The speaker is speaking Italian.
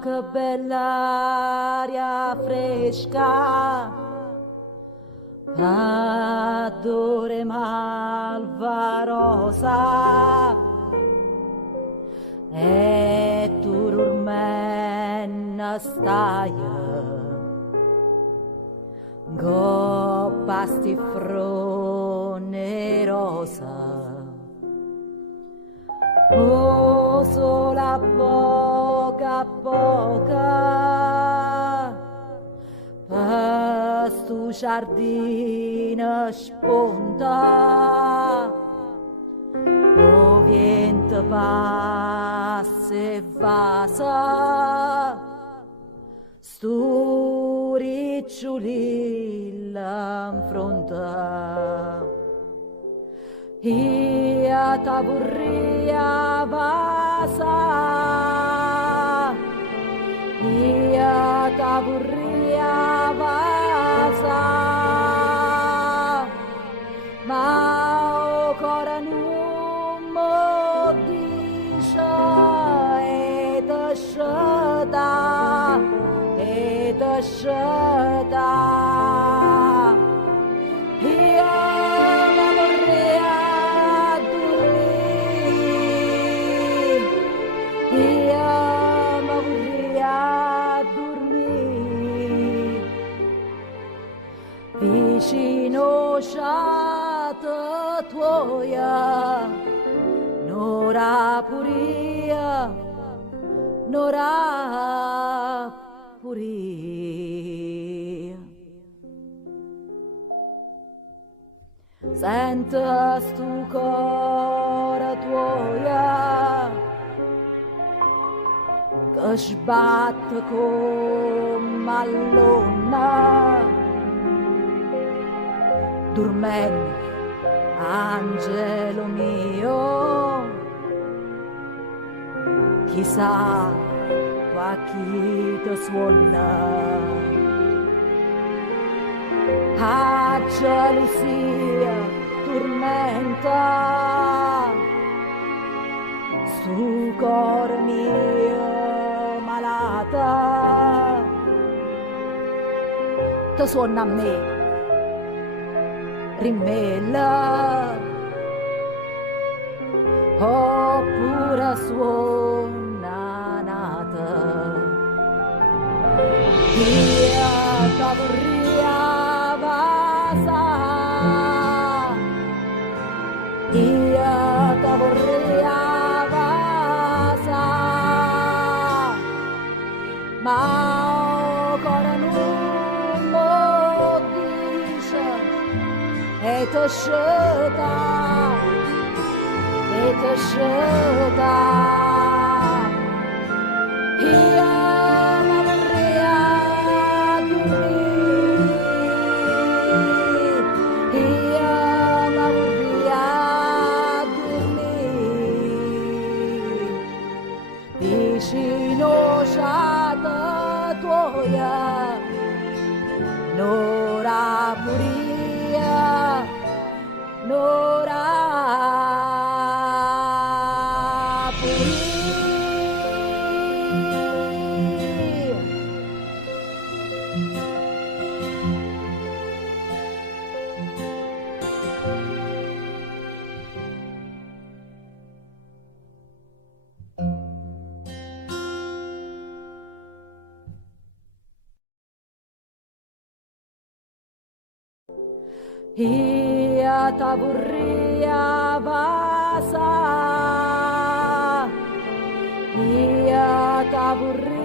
che bella aria fresca, adore malvarosa, e tu urmen staia, goppasti frone rosa. Oh, sola poca poca, per stu giardino sponta, o vento passa e vasa, stu riccioli l'affronta. Ia taburria vasa, ia taburria vasa, ma o cora non mo dice e te sceta, vicino sciata tuoia, nora puria, nora puria. Senta stu cora tuoia, che sbatte come allonna, dormen, angelo mio, chissà a chi ti suona. A gelosia tormenta stu cor mio malata, ti suona a me, rimella, oppure suona nata. Ia ta vorria vasa, ia ta vorria vasa, ma ancora non mo dice e te sceta, e te sceta. Ia vicino sciata tuoia, nora puria, nora puria. Ia ta vorria vasa, ia ta vorria